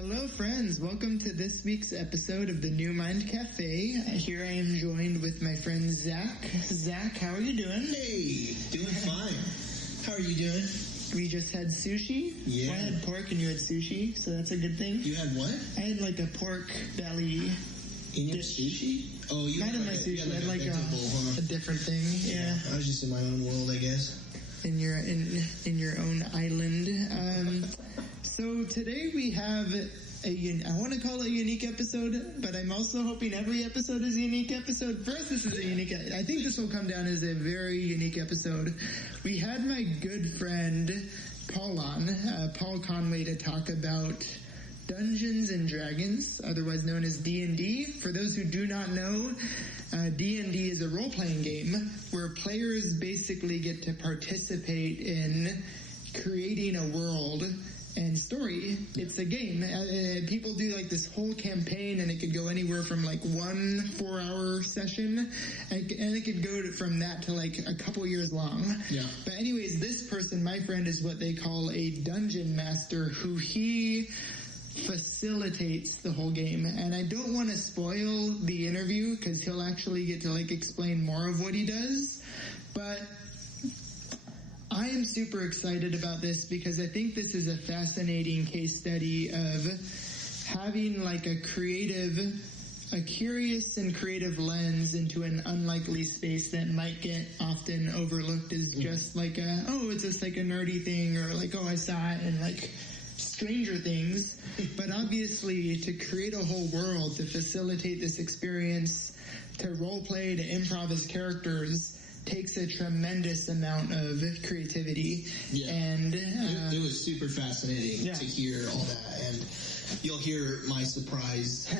Hello friends, welcome to this week's episode of the New Mind Cafe. Here I am joined with my friend Zach. Zach, how are you doing? Hey, doing fine. How are you doing? We just had sushi. Yeah. I had pork and you had sushi, so that's a good thing. You had what? I had like a pork belly in your dish. Sushi? Oh, you Not had in my sushi, I had like a different thing. Yeah. I was just in my own world, I guess. In your own island. So today we have I want to call it a unique episode, but I'm also hoping every episode is a unique episode. First, this is a unique. I think this will come down as a very unique episode. We had my good friend Paul on, Paul Conway, to talk about Dungeons and Dragons, otherwise known as D&D. For those who do not know, D&D is a role-playing game where players basically get to participate in creating a world and story. It's a game. People do like this whole campaign, and it could go anywhere from like 1 4-hour session, and it could go from that to like a couple years long. Yeah. But anyways, this person, my friend, is what they call a dungeon master, who he facilitates the whole game. And I don't want to spoil the interview because he'll actually get to like explain more of what he does. But I am super excited about this because I think this is a fascinating case study of having like a curious and creative lens into an unlikely space that might get often overlooked as just like it's just like a nerdy thing, or like, I saw it in like Stranger Things. But obviously to create a whole world, to facilitate this experience, to role play, to improv as characters, takes a tremendous amount of creativity. Yeah. And it was super fascinating to hear all that, and you'll hear my surprised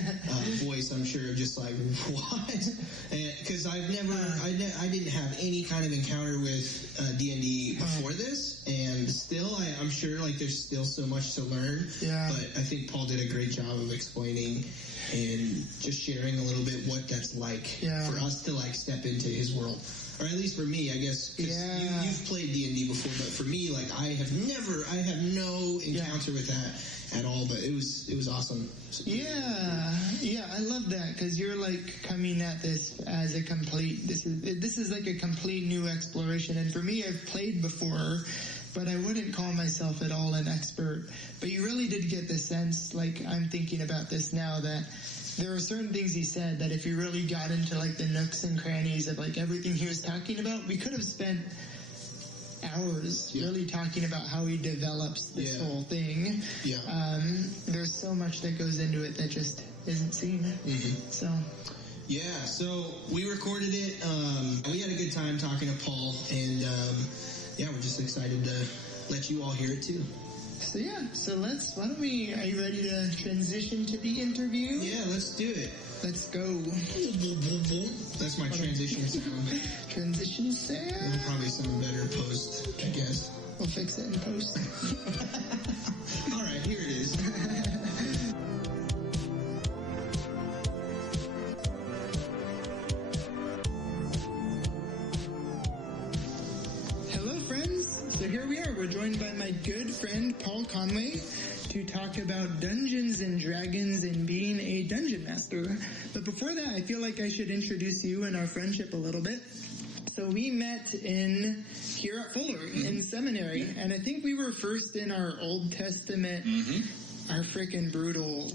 voice, I'm sure, just like, what? Because I didn't have any kind of encounter with D&D before this, and still I'm sure like there's still so much to learn. Yeah. But I think Paul did a great job of explaining and just sharing a little bit what that's like for us to like step into his world. Or at least for me, I guess, because you've played D&D before, but for me, like, I have no encounter with that at all, but it was awesome. Yeah, I love that, because you're, like, coming at this as a complete, this is like a complete new exploration, and for me, I've played before, but I wouldn't call myself at all an expert. But you really did get the sense, like, I'm thinking about this now, that there are certain things he said that if you really got into like the nooks and crannies of like everything he was talking about, we could have spent hours really talking about how he develops this whole thing. Yeah. There's so much that goes into it that just isn't seen. Mm-hmm. So we recorded it. We had a good time talking to Paul, and we're just excited to let you all hear it too. So why don't we, are you ready to transition to the interview? Yeah, let's do it. Let's go. That's my transition sound. Transition sound? It'll probably sound better post, I guess. We'll fix it in post. Alright, here it is. So here we are. We're joined by my good friend Paul Conway to talk about Dungeons and Dragons and being a dungeon master. But before that, I feel like I should introduce you and our friendship a little bit. So we met here at Fuller in seminary, and I think we were first in our Old Testament, our freaking brutal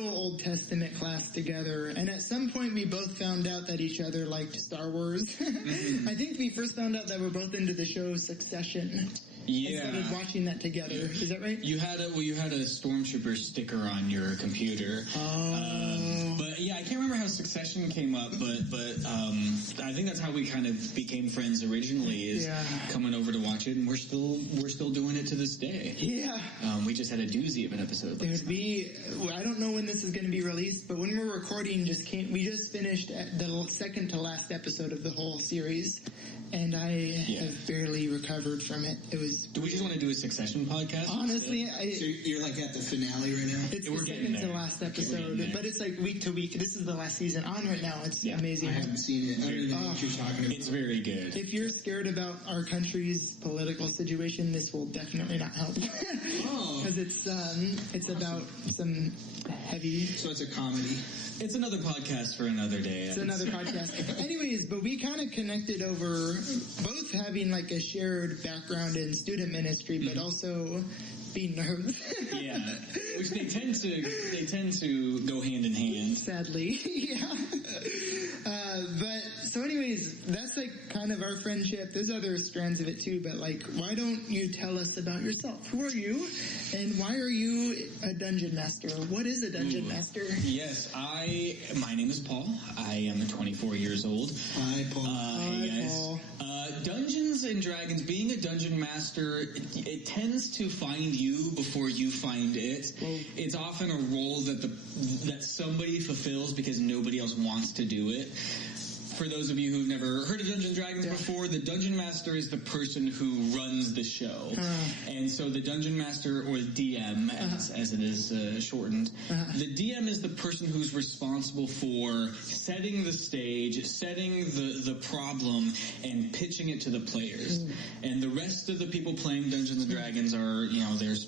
Old Testament class together. And at some point we both found out that each other liked Star Wars. I think we first found out that we're both into the show Succession. Yeah. And started watching that together. Is that right? You had a Stormtrooper sticker on your computer. Oh. But yeah, I can't remember how Succession came up, but I think that's how we kind of became friends originally, is coming over to watch it, and we're still doing it to this day. Yeah. We just had a doozy of an episode. I don't know when this is going to be released, but when we're recording, we just finished the second to last episode of the whole series, and I have barely recovered from it. It was. Do we just want to do a Succession podcast? Honestly, so you're like at the finale right now. It's the second to last episode, but it's like week to to week. This is the last season on right now. It's amazing. I haven't seen it. I don't know what you're talking about. It's very good. If you're scared about our country's political situation, this will definitely not help. Because it's about some heavy. So it's a comedy. It's another podcast for another day. It's another podcast. Anyways, but we kind of connected over both having like a shared background in student ministry, but also being nerds. Yeah, which they tend to go hand in hand. Sadly, yeah. But so, anyways, that's like kind of our friendship. There's other strands of it too, but like, why don't you tell us about yourself? Who are you, and why are you a dungeon master? What is a dungeon master? Yes, my name is Paul. I am 24 years old. Hi, Paul. Hey guys. Paul. Dungeons and Dragons, being a dungeon master, it tends to find you before you find it. It's often a role that somebody fulfills because nobody else wants to do it. For those of you who've never heard of Dungeons and Dragons before, the Dungeon Master is the person who runs the show. And so the Dungeon Master, or DM, as it is shortened, the DM is the person who's responsible for setting the stage, setting the problem, and pitching it to the players. And the rest of the people playing Dungeons and Dragons are, there's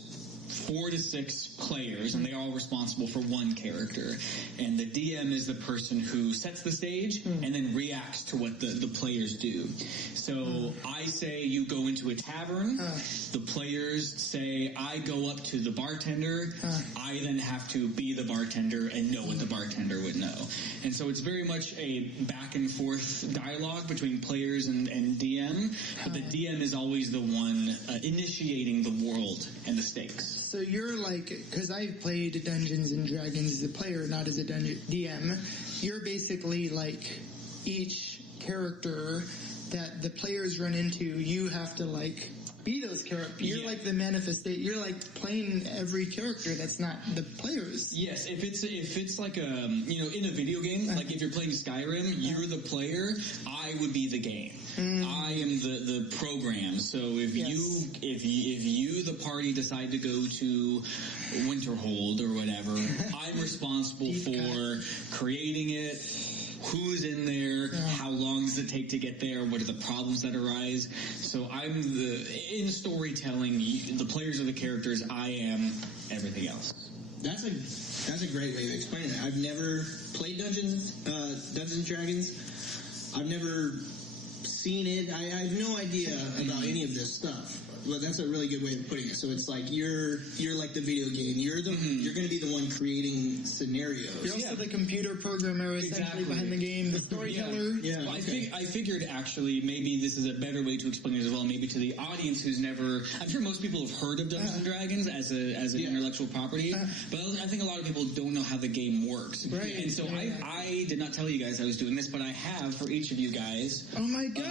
4 to 6 players, and they're all responsible for one character. And the DM is the person who sets the stage and then reacts to what the players do. So I say you go into a tavern. The players say I go up to the bartender. I then have to be the bartender and know what the bartender would know. And so it's very much a back and forth dialogue between players and DM. But the DM is always the one initiating the world and the stakes. So you're like, because I've played Dungeons and Dragons as a player, not as a DM, you're basically like each character that the players run into, you have to like be those characters. You're like the manifestation. You're like playing every character that's not the players. Yes, if it's like a in a video game, like if you're playing Skyrim, you're the player. I would be the game. I am the program. So if you the party decide to go to Winterhold or whatever, I'm responsible for creating it. Who's in there? How long does it take to get there? What are the problems that arise? So I'm in storytelling, the players are the characters. I am everything else. That's a great way to explain it. I've never played Dungeons and Dragons. I've never seen it. I have no idea about any of this stuff. Well, that's a really good way of putting it. So it's like you're like the video game. You're going to be the one creating scenarios. You're also the computer programmer, essentially behind the game, the storyteller. Yeah. Well, I figured actually maybe this is a better way to explain it as well. Maybe to the audience who's never. I'm sure most people have heard of Dungeons and Dragons as an intellectual property, but I think a lot of people don't know how the game works. Right. And so I did not tell you guys I was doing this, but I have for each of you guys. Oh my gosh!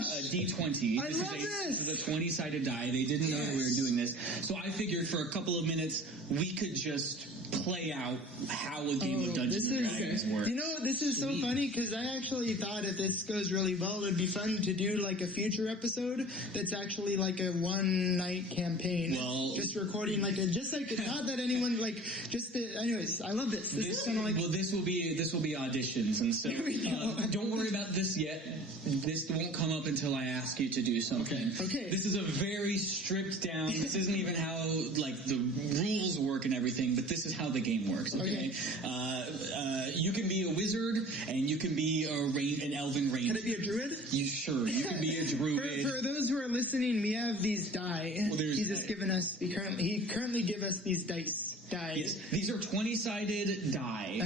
A D20. I love this. This is a 20-sided die. They didn't know that we were doing this. So I figured for a couple of minutes, we could just play out how a game of Dungeons and Dragons works. You know, this is so funny because I actually thought if this goes really well, it'd be fun to do like a future episode that's actually like a one-night campaign. Well, just recording like not that anyone like anyways, I love this. This is kind of like this will be auditions, and so don't worry about this yet. This won't come up until I ask you to do something. Okay. This is a very stripped down. This isn't even how like the rules work and everything, but this is how the game works. Okay. You can be a wizard and you can be an elven ranger. Can I be a druid? You can be a druid. For those who are listening, we have these die. Well, He's just given us. He currently give us these dice. Yes, these are 20-sided die.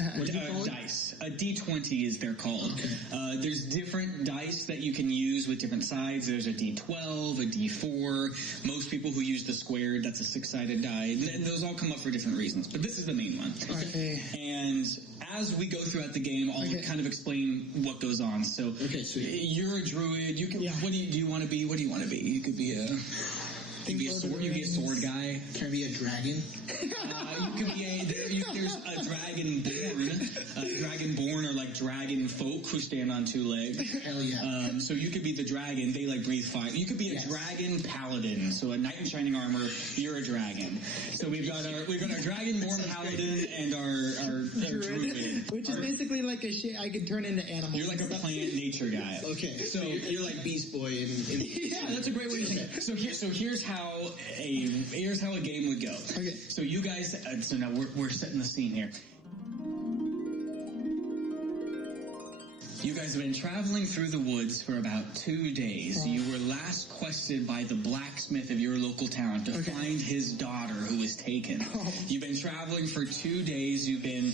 Dice. A D20 is they're called. Okay. There's different dice that you can use with different sides. There's a D12, a D4. Most people who use the squared, that's a 6-sided die. And those all come up for different reasons, but this is the main one. Okay. And as we go throughout the game, I'll kind of explain what goes on. So, you're a druid. You can. Do you want to be? What do you want to be? You could be a. You can be a sword guy. Can I be a dragon? You can be there's a dragonborn or like dragon folk who stand on two legs. Hell yeah. So you could be the dragon. They like breathe fire. You could be a dragon paladin. So a knight in shining armor. You're a dragon. So we've got our dragonborn paladin and our druid. Which is basically like a shit I could turn into animals. You're like a plant nature guy. Okay. So you're like Beast Boy yeah, that's a great way to think. So here's how a game would go. Okay. So you guys, so now we're setting the scene here. You guys have been traveling through the woods for about 2 days. You were last quested by the blacksmith of your local town to find his daughter who was taken. You've been traveling for 2 days. You've been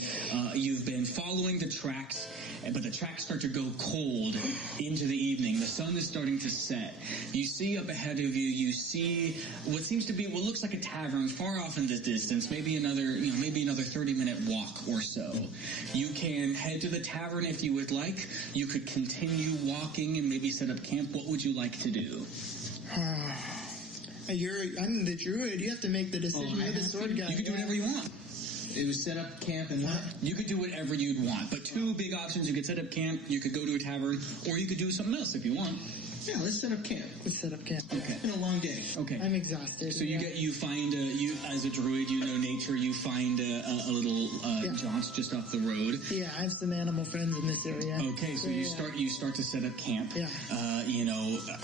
following the tracks, but the tracks start to go cold into the evening. The sun is starting to set. You see up ahead of you, you see what seems to be what looks like a tavern far off in the distance, maybe another 30-minute walk or so. You can head to the tavern if you would like. You could continue walking and maybe set up camp. What would you like to do? I'm the druid. You have to make the decision. You're the sword guy. You can do whatever you want. It was set up camp and what? You could do whatever you'd want. But two big options. You could set up camp, you could go to a tavern, or you could do something else if you want. Yeah, let's set up camp. Let's set up camp. Okay. It's been a long day. Okay. I'm exhausted. So you find as a druid, you know nature. You find a little jaunt just off the road. Yeah, I have some animal friends in this area. Okay, so you start to set up camp. Yeah.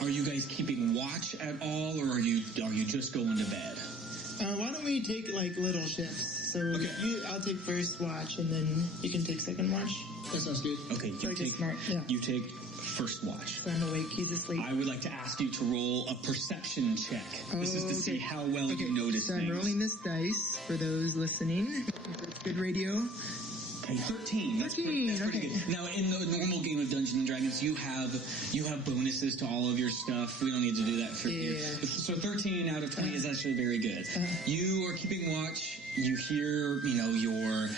Are you guys keeping watch at all, or are you just going to bed? Why don't we take like little shifts? So I'll take first watch, and then you can take second watch. That sounds good. Okay, you take first watch. So I'm awake. He's asleep. I would like to ask you to roll a perception check. This is to see how well you notice things. So I'm rolling this dice for those listening. It's good radio. Okay, 13. That's pretty good. Now, in the normal game of Dungeons and Dragons, you have bonuses to all of your stuff. We don't need to do that for you. So 13 out of 20 is actually very good. You are keeping watch. You hear, your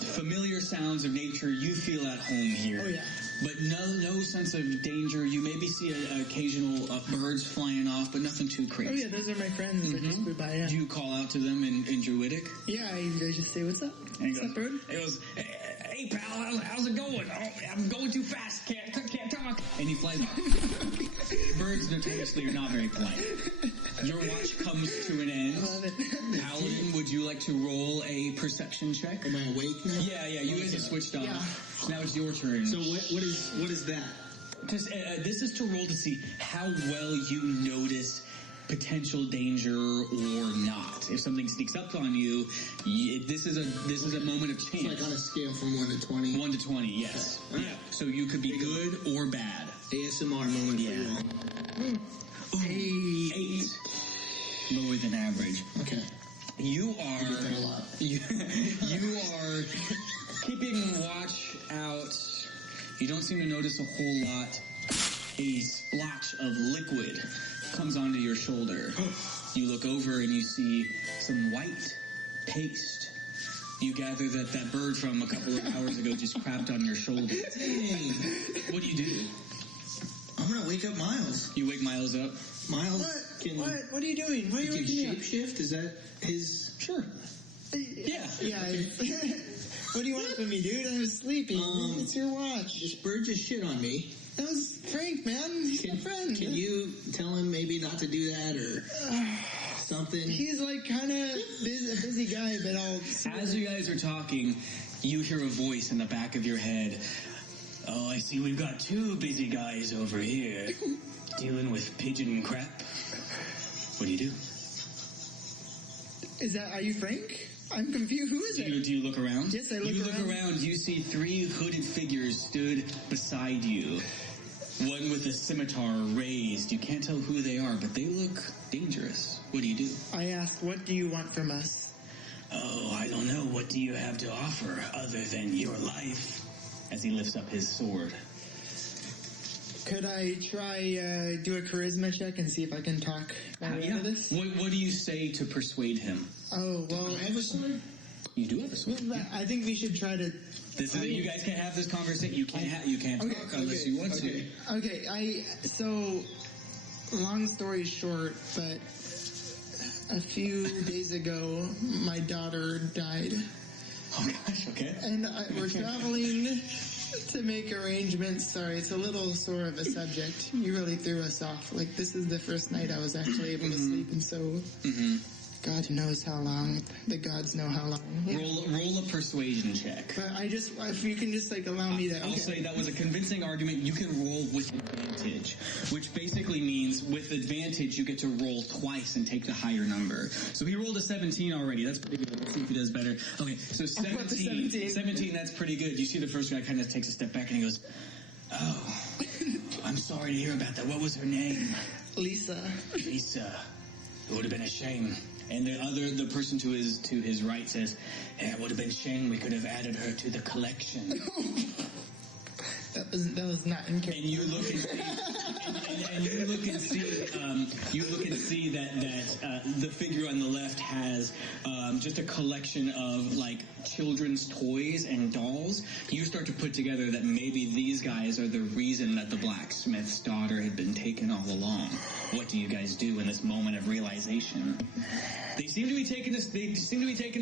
familiar sounds of nature. You feel at home here. Oh, yeah. But no sense of danger. You maybe see occasional birds flying off, but nothing too crazy. Oh, yeah, those are my friends that just flew by, yeah. Do you call out to them in Druidic? Yeah, I just say, what's up? What's up, bird? He goes, hey, pal, how's it going? Oh, I'm going too fast. Can't talk. And he flies off. Birds notoriously are not very polite. Your watch comes to an end. I love it. Paladin, would you like to roll a perception check? Am I awake now? Yeah, you guys have switched off. Yeah. Now it's your turn. So what is that? This is to roll to see how well you notice potential danger or not. If something sneaks up on you, this is a moment of chance. It's like on a scale from 1 to 20. 1 to 20, yes. Okay. Yeah. So you could be good or bad. ASMR moment for you all. 8. Lower than average. Okay. You are keeping watch out. You don't seem to notice a whole lot. A splotch of liquid comes onto your shoulder. You look over and you see some white paste. You gather that bird from a couple of hours ago just crapped on your shoulder. Dang. What do you do? I'm gonna wake up Myles. You wake Myles up? Myles What are you doing? Why are you waking me up? Shapeshift? Is that his... Sure. Yeah. What do you want from me, dude? I was sleeping. It's your watch. This bird just shit on me. That was Frank, man. He's my friend. Can you tell him maybe not to do that or something? He's like kind of a busy guy, but I'll... As you guys are talking, you hear a voice in the back of your head. Oh, I see we've got 2 busy guys over here dealing with pigeon crap. What do you do? Are you Frank? I'm confused. Who is it? Do you look around? Yes, I look around. You look around, you see 3 hooded figures stood beside you. One with a scimitar raised. You can't tell who they are, but they look dangerous. What do you do? I ask, what do you want from us? Oh, I don't know. What do you have to offer other than your life? As he lifts up his sword. Could I try do a charisma check and see if I can talk out of this? What do you say to persuade him? Oh, well... Do I have a sword? You do have a sword. I think we should try to... You guys can't have this conversation. You can't talk unless you want to. Okay, so long story short, but A few days ago, my daughter died. Oh gosh, okay. And we're traveling to make arrangements. Sorry, it's a little sore of a subject. You really threw us off. Like, this is the first night I was actually able to sleep, and so God knows how long. The gods know how long. Yeah. Roll a persuasion check. But if you can just, like, allow me to... I'll say that was a convincing argument. You can roll with advantage, which basically means with advantage you get to roll twice and take the higher number. So he rolled a 17 already. That's pretty good. Let's see if he does better. Okay, so 17, that's pretty good. You see the first guy kind of takes a step back and he goes, "Oh, I'm sorry to hear about that. What was her name?" Lisa. Lisa. It would have been a shame. And the person to his right says, "It would have been a shame we could have added her to the collection." That was not in character. And you look and see that the figure on the left has just a collection of like children's toys and dolls. You start to put together that maybe these guys are the reason that the blacksmith's daughter had been taken all along. What do you guys do in this moment of realization? They seem to be taken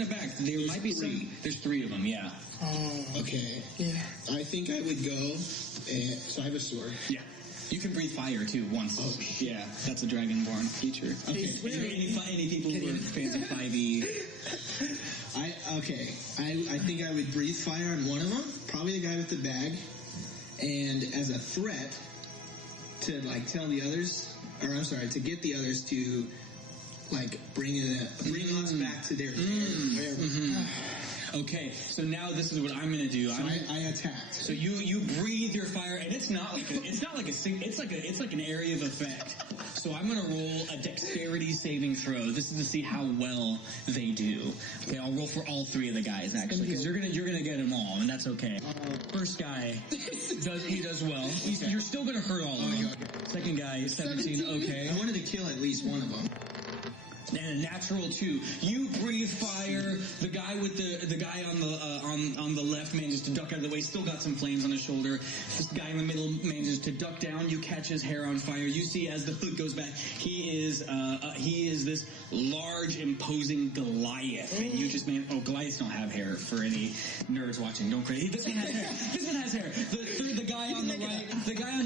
aback. There might be some. There's 3 of them. Yeah. Oh. Okay. Yeah. I think I would go. So I have a sword. Yeah. You can breathe fire too once. Oh, yeah. That's a dragonborn feature. Okay. Any people who are fans of 5e? I think I would breathe fire on one of them. Probably the guy with the bag. And as a threat to like tell the others, to get the others to like bring us back to their Okay, so now this is what I'm gonna do. So I attacked. So you breathe your fire, and it's like an area of effect. So I'm gonna roll a dexterity saving throw. This is to see how well they do. Okay, I'll roll for all 3 of the guys actually, because you're gonna get them all, and that's okay. First guy does well. You're still gonna hurt all of them. Second guy 17. Okay. I wanted to kill at least one of them. And a natural 2. You breathe fire. The guy with the guy on the left manages to duck out of the way. Still got some flames on his shoulder. This guy in the middle manages to duck down. You catch his hair on fire. You see as the hood goes back, he is this large, imposing Goliath. And you just Goliaths don't have hair for any nerds watching. Don't crazy. This one has hair. This one has hair. The guy on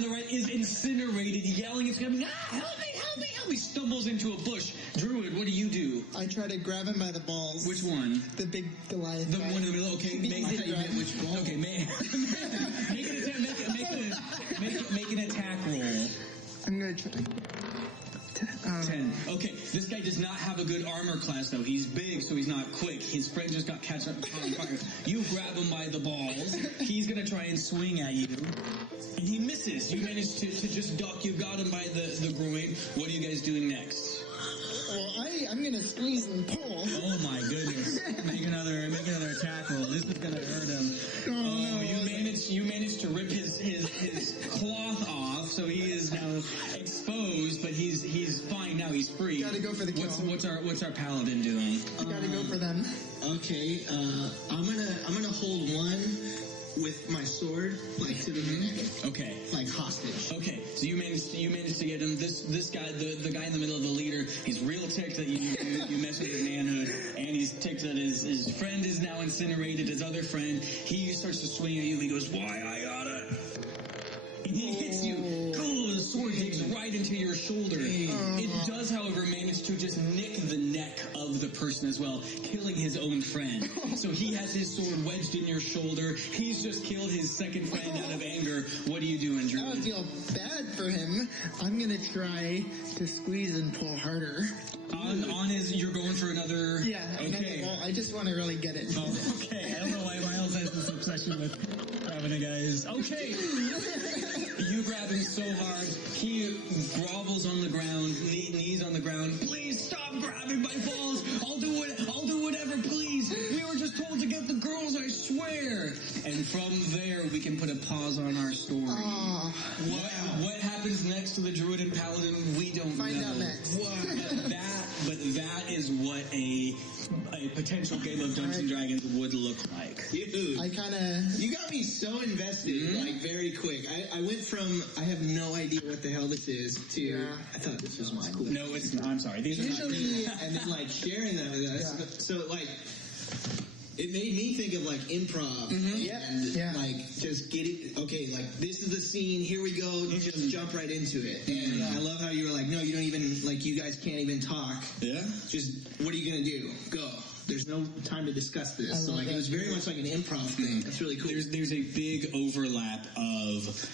the right is incinerated, yelling and screaming, "Help me! Help me! Help me!" Stumbles into a bush. Druid, what do you do? I try to grab him by the balls. Which one? The big Goliath. The one in the middle. Okay, make an attack roll. I'm gonna try. 10. Okay, this guy does not have a good armor class though. He's big, so he's not quick. His friend just got caught on fire. You grab him by the balls. He's gonna try and swing at you. And he misses. You manage to just duck. You got him by the groin. What are you guys doing next? Well, I'm gonna squeeze and pull. Oh my goodness! Make another attack roll. This is gonna hurt him. No. You managed to rip his cloth off, so he is now exposed. But he's fine now. He's free. Gotta go for the kill. What's our paladin doing? Gotta go for them. Okay, I'm gonna hold one with my sword, like to the neck. Okay. Like hostage. Okay, so you managed to get him. This guy, the guy in the middle of the leader, he's real ticked that you messed with his manhood, and he's ticked that his friend is now incinerated. His other friend, he starts to swing at you. He goes, "Why I gotta?" And he hits you. Oh, the sword digs right into your shoulder. It does, however, manage to just nick the neck of the person as well, killing his own friend. So he has his sword wedged in your shoulder. He's just killed his second friend out of anger. What are you doing, Drew? I would feel bad for him. I'm gonna try to squeeze and pull harder. On his, you're going for another. Yeah. Okay. Well, I just want to really get it. Oh, okay. I don't know why Myles has this obsession with grabbing a guy's. Okay. You grab him so hard, he grovels on the ground, knees on the ground. "Please stop grabbing my balls. I'll do whatever, please. We were just told to get the girls, I swear." And from there, we can put a pause on our story. What happens next to the druid and paladin, we don't know. Find out next. That that is what a potential game of Dungeons and Dragons would look like. Dude, you got me so invested, like, very quick. I went from, I have no idea what the hell this is, to, I thought this was mine. No, it's not. I'm sorry. These usually, and then, like, sharing them with us. Yeah. So, like, it made me think of, like, improv. And, like, just getting, okay, like, this is the scene, here we go, just jump right into it. And I love how you were like, no, you don't even, like, you guys can't even talk. Yeah. Just, what are you going to do? Go. There's no time to discuss this. So, like, it was very much like an improv thing. That's really cool. There's a big overlap of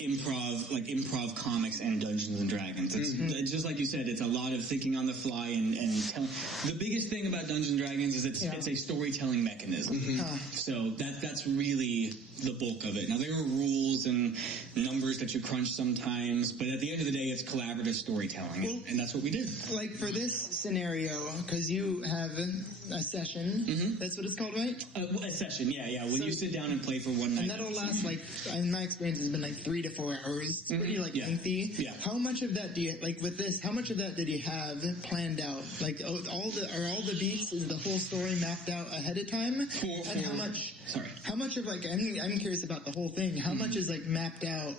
improv comics and Dungeons and Dragons. It's just like you said, it's a lot of thinking on the fly and telling. The biggest thing about Dungeons and Dragons is it's a storytelling mechanism. So that's really the bulk of it. Now, there are rules and numbers that you crunch sometimes, but at the end of the day, it's collaborative storytelling, and that's what we do. Like for this scenario, because you have a session, that's what it's called, right? A session, yeah. When you sit down and play for one night. And that'll last, like, in my experience, has been like 3 to 4 hours. It's pretty, like, lengthy. Yeah. How much of that do you, like, with this, how much of that did you have planned out? Like, are all the beats, is the whole story mapped out ahead of time? And how much of, like, I'm curious about the whole thing. How much is, like, mapped out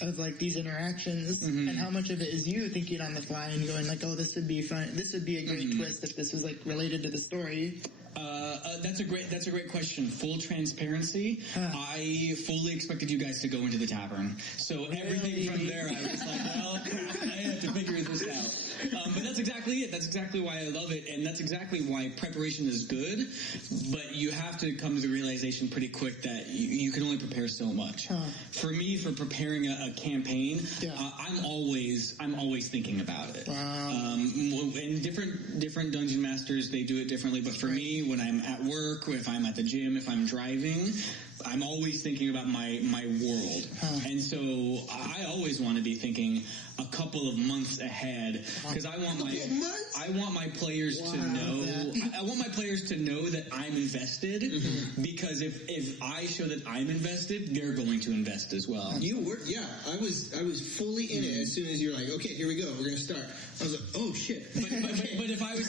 of, like, these interactions, and how much of it is you thinking on the fly and going, like, oh, this would be fun, this would be a great twist if this was, like, related to the story? That's a great question. Full transparency. I fully expected you guys to go into the tavern. So everything from there, I was like, well, I have to figure this out. But that's exactly it. That's exactly why I love it. And that's exactly why preparation is good. But you have to come to the realization pretty quick that you can only prepare so much. For me, for preparing a campaign, I'm always thinking about it. And different dungeon masters, they do it differently. But for me, when I'm at work, if I'm at the gym, if I'm driving, I'm always thinking about my world. And so I always want to be thinking a couple of months ahead, because I want my players to know. I want my players to know that I'm invested, because if I show that I'm invested, they're going to invest as well. You were, I was fully in it as soon as you're like, okay, here we go, we're gonna start. I was like, oh shit. But if I was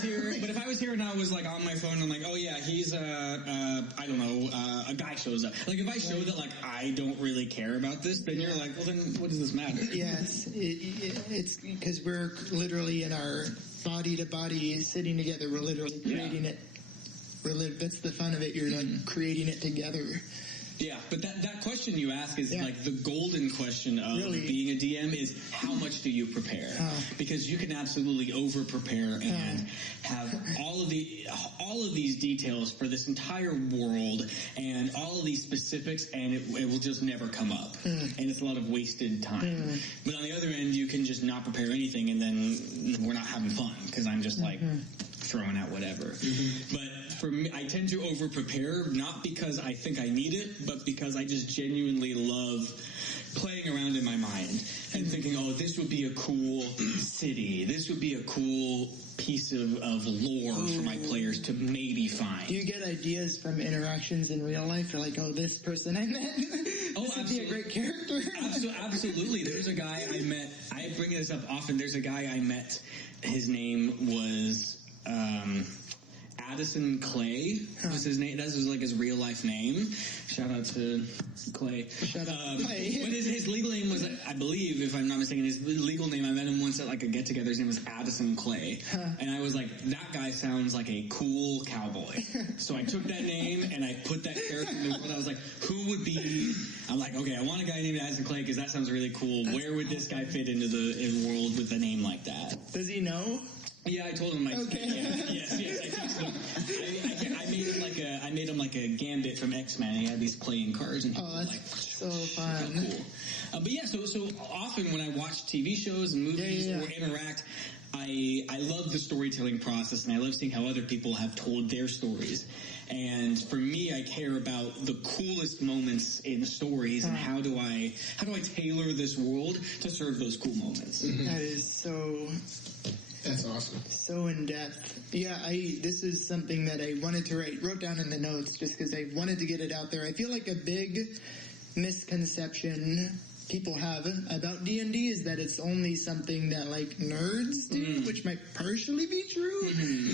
here and I was like on my phone and I'm like, oh yeah, he's I don't know, a guy shows up. Like, if I show that, like, I don't really care about this, then you're like, well, then what does this matter? Yes, it's because we're literally in our body to body sitting together. We're literally creating it. That's the fun of it. You're like creating it together. Yeah, but that question you ask is like the golden question of being a DM is how much do you prepare? Because you can absolutely over prepare and have all of these details for this entire world and all of these specifics, and it will just never come up, and it's a lot of wasted time. But on the other end, you can just not prepare anything, and then we're not having fun because I'm just like throwing out whatever. But for me, I tend to over-prepare, not because I think I need it, but because I just genuinely love playing around in my mind and thinking, oh, this would be a cool city. This would be a cool piece of lore for my players to maybe find. Do you get ideas from interactions in real life? You're like, oh, this person I met, this would be a great character. Absolutely. There's a guy I met, I bring this up often, there's a guy I met, his name was... Addison Clay was his name. That was like his real life name. Shout out to Clay. Clay. But his legal name was, I believe, if I'm not mistaken, his legal name, I met him once at like a get together. His name was Addison Clay. And I was like, that guy sounds like a cool cowboy. So I took that name and I put that character in the world. I was like, who would be, I'm like, okay, I want a guy named Addison Clay because that sounds really cool. Where would this guy fit into the world with a name like that? Does he know? Yeah, I told him. Yes. I texted him. I made him like a Gambit from X-Men. He had these playing cards, and that's like, so fun. Cool. But yeah, so often when I watch TV shows and movies or interact, I love the storytelling process, and I love seeing how other people have told their stories. And for me, I care about the coolest moments in stories, and how do I tailor this world to serve those cool moments. That is so. That's awesome. So in depth. Yeah, this is something that I wanted to wrote down in the notes just because I wanted to get it out there. I feel like a big misconception people have about D&D is that it's only something that like nerds do, which might partially be true.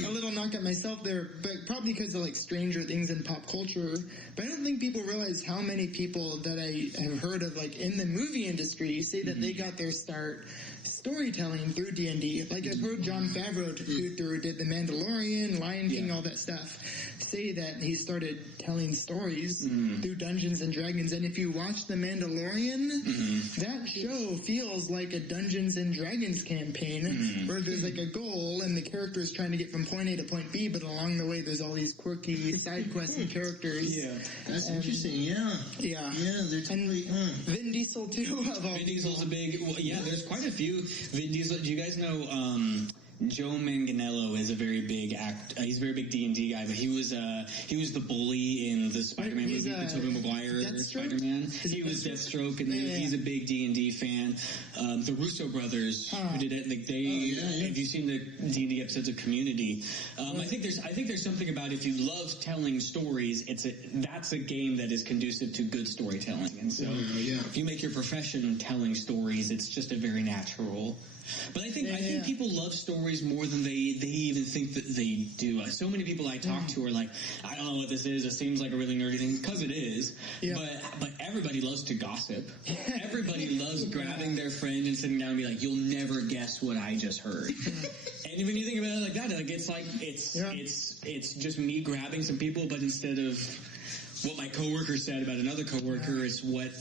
A little knock at myself there, but probably because of like Stranger Things and pop culture. But I don't think people realize how many people that I have heard of like in the movie industry say that they got their start storytelling through D&D. Like I've heard Jon Favreau, who did The Mandalorian, Lion King, all that stuff, say that he started telling stories through Dungeons and Dragons. And if you watch The Mandalorian, that show feels like a Dungeons and Dragons campaign where there's like a goal and the character is trying to get from point A to point B, but along the way there's all these quirky side quests and characters. Yeah, that's interesting. Yeah, they're totally. Vin Diesel too. Vin Diesel's a big. Well, yeah, there's quite a few. Vin Diesel. Do you guys know? Joe Manganiello is a very big he's a very big D&D guy, but he was the bully in the Spider-Man movie, the Tobey Maguire Spider-Man. He was Deathstroke, and he's a big D&D fan. The Russo brothers who did it, like have you seen the D&D episodes of Community? I think there's something about if you love telling stories, that's a game that is conducive to good storytelling, and so if you make your profession telling stories, it's just a very natural. But I think people love stories more than they even think that they do. So many people I talk to are like, I don't know what this is. It seems like a really nerdy thing, because it is. Yeah. But everybody loves to gossip. Everybody loves grabbing their friend and sitting down and be like, you'll never guess what I just heard. And when you think about it like that, like it's just me grabbing some people, but instead of what my coworker said about another coworker, it's what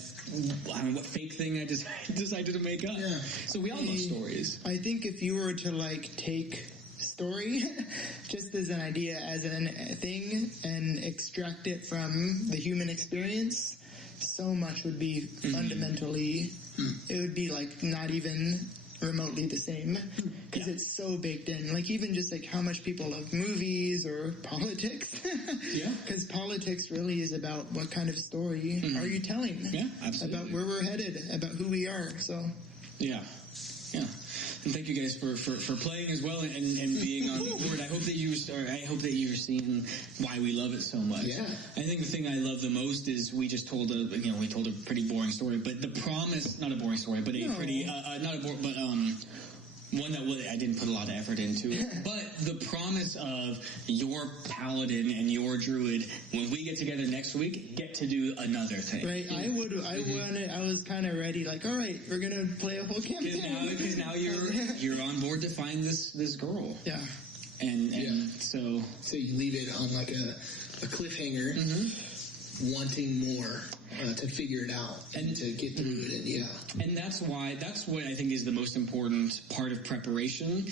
fake thing I decided to make up. Yeah. So we all love stories. I think if you were to like take story just as an idea, as a thing, and extract it from the human experience, so much would be fundamentally, it would be like not even remotely the same, because it's so baked in. Like even just like how much people love movies or politics. Because politics really is about what kind of story are you telling? Yeah, absolutely. About where we're headed, about who we are. So yeah. And thank you guys for playing as well and being on the board. I hope that you're seeing why we love it so much. Yeah. I think the thing I love the most is we told a pretty boring story, but the promise, not a boring story, but one that I didn't put a lot of effort into it. But the promise of your paladin and your druid, when we get together next week, get to do another thing. Right. I was kind of ready, like, all right, we're going to play a whole campaign. Because now you're on board to find this girl. Yeah. And so... So you leave it on like a cliffhanger, wanting more. To figure it out and to get through it, and that's what I think is the most important part of preparation,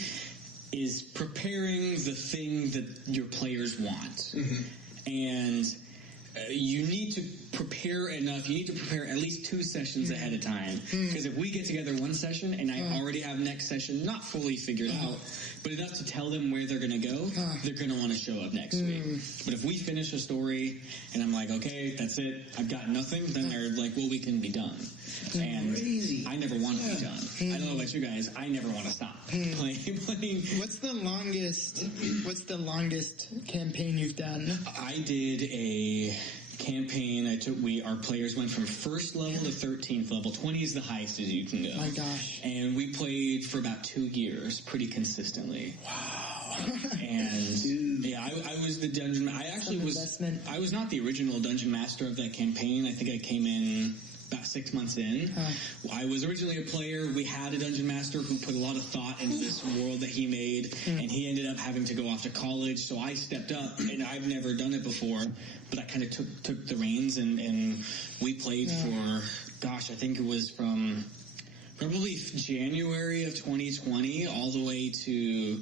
is preparing the thing that your players want, and you need to prepare enough. You need to prepare at least 2 sessions ahead of time, because if we get together one session and I already have next session not fully figured out, but enough to tell them where they're going to go, they're going to want to show up next week. But if we finish a story and I'm like, okay, that's it, I've got nothing, then they're like, well, we can be done. And I never want to be done. I don't know about you guys, I never want to stop playing. What's the longest campaign you've done? I did a campaign. Our players went from 1st level to 13th level. 20 is the highest as you can go. My gosh. And we played for about 2 years, pretty consistently. Wow. And I was the dungeon. I was not the original dungeon master of that campaign. I think I came in about 6 months in. I was originally a player. We had a dungeon master who put a lot of thought into this world that he made, and he ended up having to go off to college, so I stepped up, and I've never done it before, but I kind of took the reins, and we played for, I think it was from probably January of 2020 all the way to,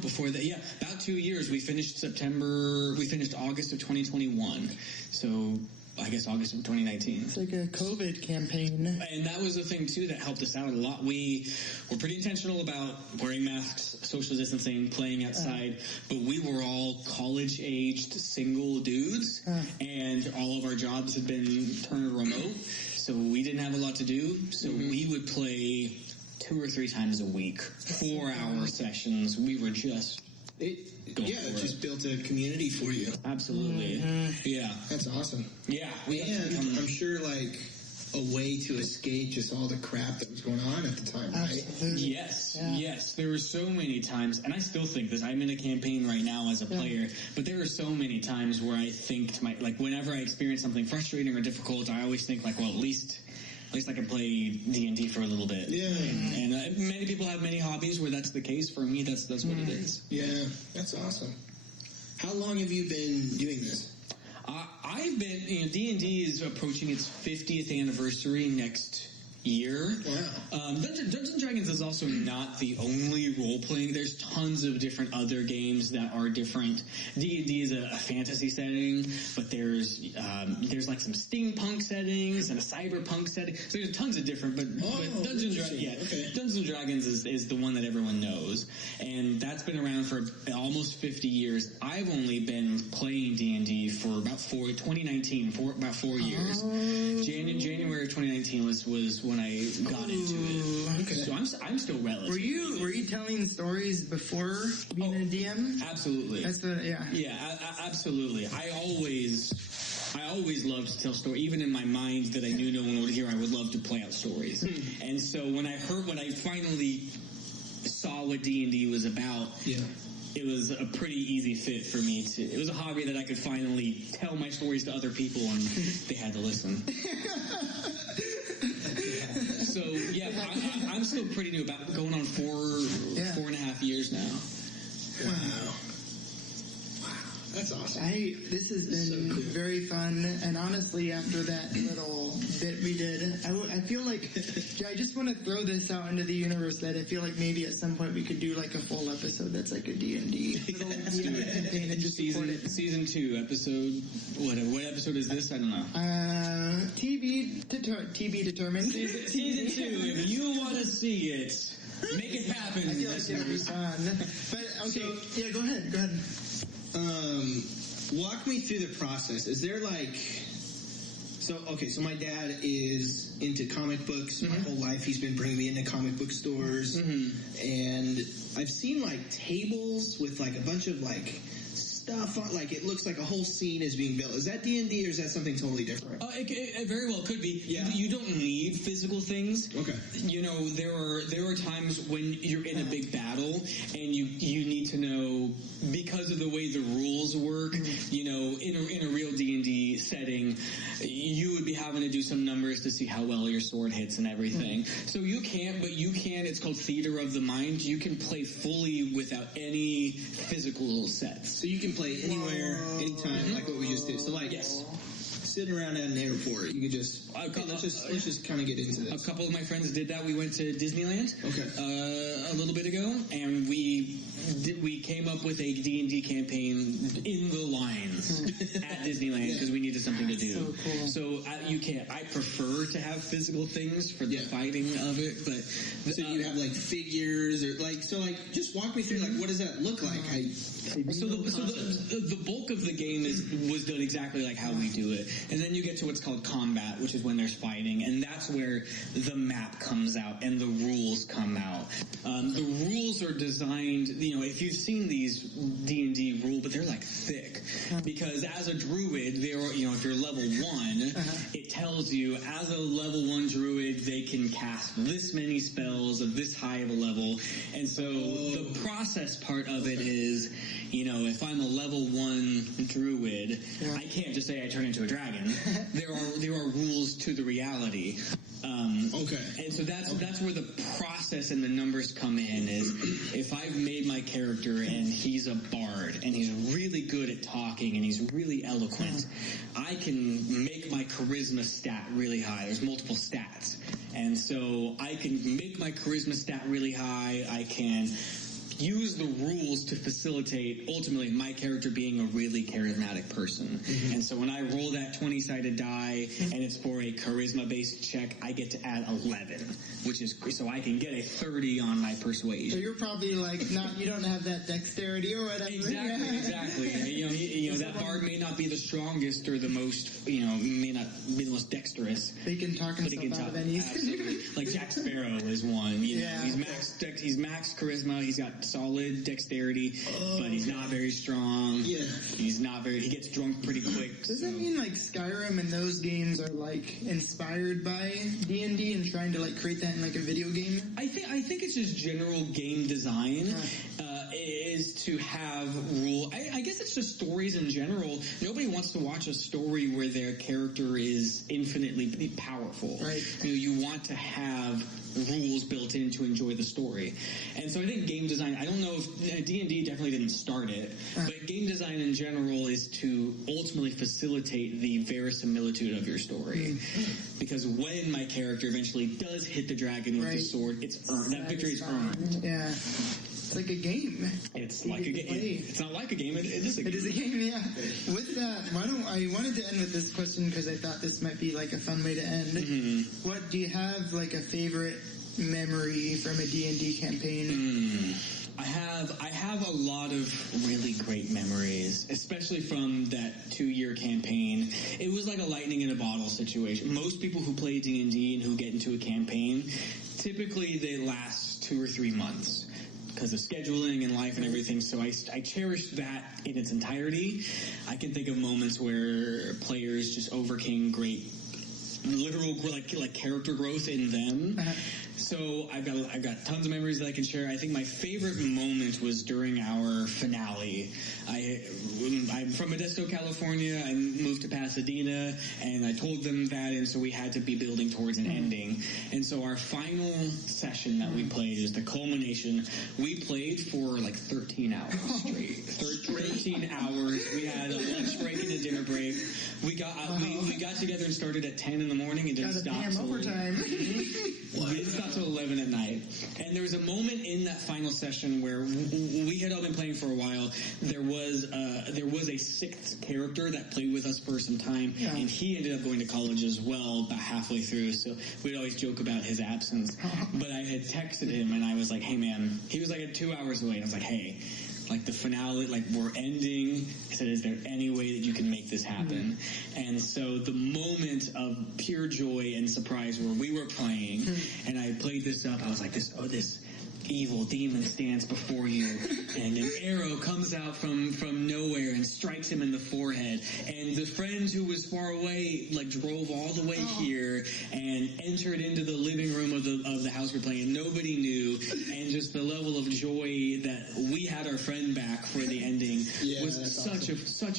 before that, about 2 years. We finished August of 2021, so I guess August of 2019. It's like a COVID campaign. And that was the thing, too, that helped us out a lot. We were pretty intentional about wearing masks, social distancing, playing outside, but we were all college-aged single dudes, and all of our jobs had been turned remote, so we didn't have a lot to do, so we would play 2 or 3 times a week, 4-hour sessions. We were just... It just built a community for you. Absolutely. Yeah. That's awesome. Yeah. And I'm sure, like, a way to escape just all the crap that was going on at the time, right? Yes. There were so many times, and I still think this. I'm in a campaign right now as a player, but there are so many times where I think to whenever I experience something frustrating or difficult, I always think well, at least I can play D&D for a little bit. Yeah. And many people have many hobbies where that's the case. For me, that's what it is. Yeah, that's awesome. How long have you been doing this? I've been, D&D is approaching its 50th anniversary next year. Wow. Dungeons & Dragons is also not the only role-playing. There's tons of different other games that are different. D&D is a fantasy setting, but there's like some steampunk settings and a cyberpunk setting. So there's tons of different, but Dungeons & Dragons is the one that everyone knows. And that's been around for almost 50 years. I've only been playing D&D for about 2019, for about 4 years. January of 2019 was when I got into it. Okay. So I'm still relatively. Were you telling stories before being a DM? Absolutely. Yeah, absolutely. I always loved to tell stories. Even in my mind that I knew no one would hear, I would love to play out stories. And so when I finally saw what D&D was about, it was a pretty easy fit for me it was a hobby that I could finally tell my stories to other people and they had to listen. So I'm still pretty new, about going on 4.5 years now. Wow. That's awesome. This has been very fun, and honestly, after that little bit we did, I feel like I just want to throw this out into the universe that I feel like maybe at some point we could do like a full episode that's like a D&D campaign and just support it. Season 2, episode, what episode is this? I don't know. TB determined. Season 2, if you want to see it, make it happen. I feel like it'll be fun. But, okay, go ahead. Walk me through the process. Is there so my dad is into comic books. My whole life he's been bringing me into comic book stores. And I've seen tables with a bunch of stuff on, it looks like a whole scene is being built. Is that D&D or is that something totally different? It very well could be. Yeah. You don't need physical things. Okay. There are times when you're in a big battle and you need to know, because of the way the rules work, in a real D&D setting, you would be having to do some numbers to see how well your sword hits and everything. So you can, it's called theater of the mind. You can play fully without any physical sets. So you can play anywhere, anytime, like what we just did. So sitting around at an airport, you could just let's just kind of get into this. A couple of my friends did that. We went to Disneyland a little bit ago, and we came up with a D&D campaign in the lines at Disneyland because we needed something to do. So cool. So you can't. I prefer to have physical things for the fighting of it, but so you have figures or just walk me through what does that look like? The bulk of the game was done exactly like how we do it. And then you get to what's called combat, which is when there's fighting, and that's where the map comes out and the rules come out. The rules are designed, if you've seen these D&D rules, but they're thick, because as a druid, if you're level 1, it tells you as a level 1 druid, they can cast this many spells of this high of a level, and so the process part of it is, if I'm a level 1 druid, I can't just say I turn into a dragon. There are rules to the reality. And so that's where the process and the numbers come in, is if I've made my character and he's a bard and he's really good at talking and he's really eloquent, I can make my charisma stat really high. There's multiple stats. And so I can make my charisma stat really high. I can use the rules to facilitate, ultimately, my character being a really charismatic person. And so when I roll that 20-sided die, and it's for a charisma-based check, I get to add 11, which is, so I can get a 30 on my persuasion. So you're probably you don't have that dexterity or whatever. Exactly. That bard may not be the strongest or the most, may not be the most dexterous. They can talk himself out of any. Absolutely. Like Jack Sparrow is one. He's max charisma. He's got solid dexterity, but he's not very strong. Yeah. He gets drunk pretty quick. Does that mean like Skyrim and those games are like inspired by D&D and trying to like create that in like a video game? I think it's just general game design. Is to have rule. I guess it's just stories in general. Nobody wants to watch a story where their character is infinitely powerful. Right. You want to have rules built in to enjoy the story. And so I think game design, I don't know if D&D definitely didn't start it, but game design in general is to ultimately facilitate the verisimilitude of your story. Because when my character eventually does hit the dragon with the sword, it's earned. That victory is earned. Yeah. It's like a game. It's like a game. It's not like a game. It is a game. It is a game, yeah. With that, I wanted to end with this question because I thought this might be like a fun way to end. Mm-hmm. What do you have like a favorite memory from a D&D campaign? I have a lot of really great memories, especially from that 2-year campaign. It was like a lightning in a bottle situation. Most people who play D&D and who get into a campaign, typically they last 2 or 3 months. Because of scheduling and life and everything, so I cherish that in its entirety. I can think of moments where players just overcame great literal like character growth in them. So I've got tons of memories that I can share. I think my favorite moment was during our finale. I'm from Modesto, California. I moved to Pasadena, and I told them that, and so we had to be building towards an ending. And so our final session that we played is the culmination. We played for like 13 hours straight. 13 hours. We had a lunch break and a dinner break. We got together and started at 10 in the morning and didn't stop till overtime. We didn't stop till 11 at night. And there was a moment in that final session where we had all been playing for a while. There was a 6th character that played with us for some time, and he ended up going to college as well about halfway through. So we'd always joke about his absence. But I had texted him, and I was like, "Hey, man," he was like 2 hours away, and I was like, "Hey, like the finale, like we're ending." I said, "Is there any way that you can make this happen?" And so the moment of pure joy and surprise where we were playing, and I played this up, I was like, this evil demon stands before you, and an arrow comes out from nowhere and strikes him in the forehead. And the friend who was far away, like, drove all the way here and entered into the living room of the house we're playing. Nobody knew, and just the level of joy that we had our friend back for the ending was such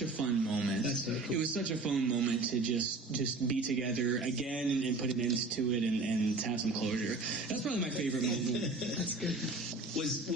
a fun moment. That's so cool. It was such a fun moment to just be together again and put an end to it and have some closure. That's probably my favorite moment. That's good. Was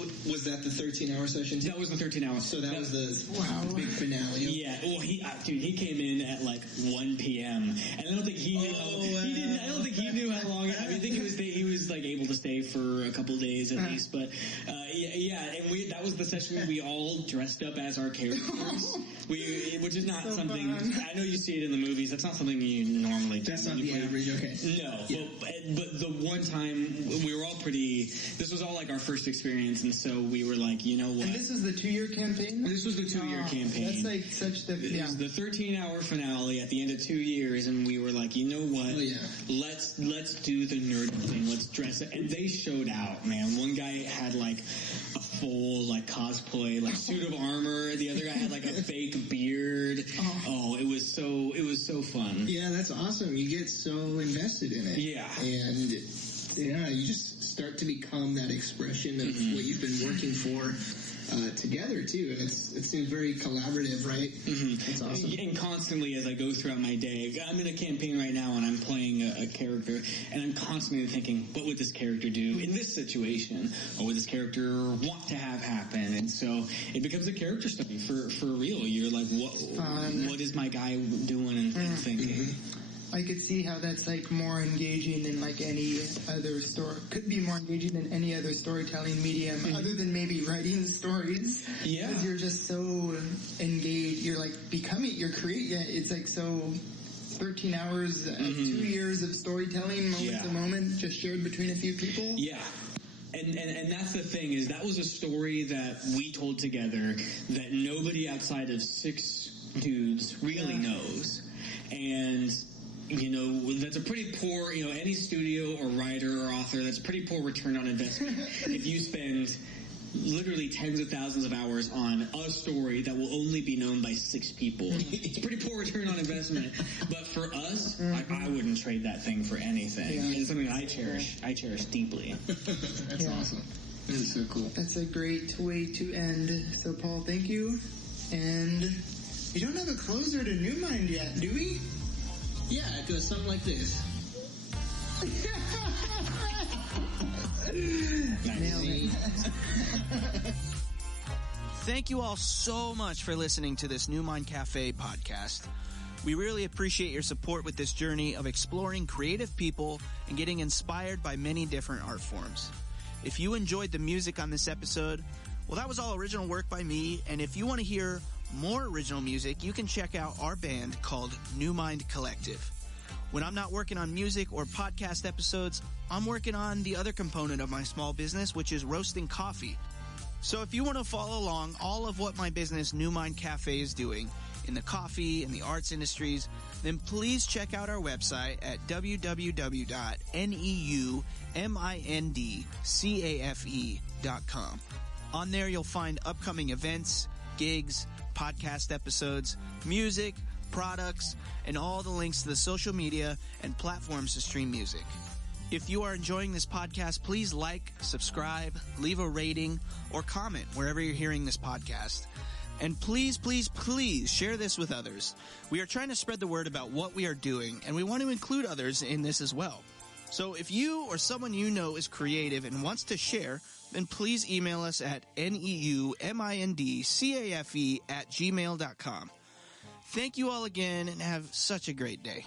that the 13-hour session too? That was the 13-hour. So that was the big finale. Yeah. Well, he came in at like 1 p.m. and I don't think he knew. I don't think he knew how long. I mean, I think he was like able to stay for a couple days at least. But and that was the session we all dressed up as our characters. Which is not so something fun. I know you see it in the movies. That's not something you normally do. That's not the average. Okay. No. Yeah. But the one time we were all pretty. This was all like our first experience, and so we were like, you know what? And this is the 2-year campaign? This was the 2-year campaign. That's like such the... It was the 13-hour finale at the end of 2 years, and we were like, you know what? Let's do the nerd thing. Let's dress it. And they showed out, man. One guy had like a full like cosplay, like suit of armor. The other guy had like a fake beard. It was so fun. Yeah, that's awesome. You get so invested in it. Yeah. And you just start to become that expression of what you've been working for together too, and it seems very collaborative, right? That's awesome. And constantly, as I go throughout my day, I'm in a campaign right now, and I'm playing a character, and I'm constantly thinking, what would this character do in this situation? What would this character want to have happen? And so it becomes a character study for real. You're like, what is my guy doing and thinking? I could see how that's like more engaging than like any other story. Could be more engaging than any other storytelling medium, other than maybe writing stories. Yeah, because you're just so engaged. You're like you're creating. It's like so. 13 hours, 2 years of storytelling, moment to moment, just shared between a few people. Yeah. And that's the thing, is that was a story that we told together that nobody outside of 6 dudes really knows. And, you know, that's a pretty poor, you know, any studio or writer or author, that's a pretty poor return on investment if you spend literally tens of thousands of hours on a story that will only be known by 6 people. It's a pretty poor return on investment. But for us, I wouldn't trade that thing for anything. Yeah. It's something I cherish. I cherish deeply. That's awesome. That is so cool. That's a great way to end. So, Paul, thank you. And we don't have a closer to New Mind yet, do we? Yeah, it goes something like this. Thank you all so much for listening to this New Mind Cafe podcast. We really appreciate your support with this journey of exploring creative people and getting inspired by many different art forms. If you enjoyed the music on this episode, well, that was all original work by me, and if you want to hear more original music, you can check out our band called New Mind Collective. When I'm not working on music or podcast episodes, I'm working on the other component of my small business, which is roasting coffee. So if you want to follow along all of what my business New Mind Cafe is doing in the coffee and the arts industries, then please check out our website at www.neumindcafe.com. On there you'll find upcoming events, gigs, podcast episodes, music, products, and all the links to the social media and platforms to stream music. If you are enjoying this podcast, please like, subscribe, leave a rating, or comment wherever you're hearing this podcast. And please, please, please share this with others. We are trying to spread the word about what we are doing, and we want to include others in this as well. So if you or someone you know is creative and wants to share, then please email us at neumindcafe@gmail.com. Thank you all again, and have such a great day.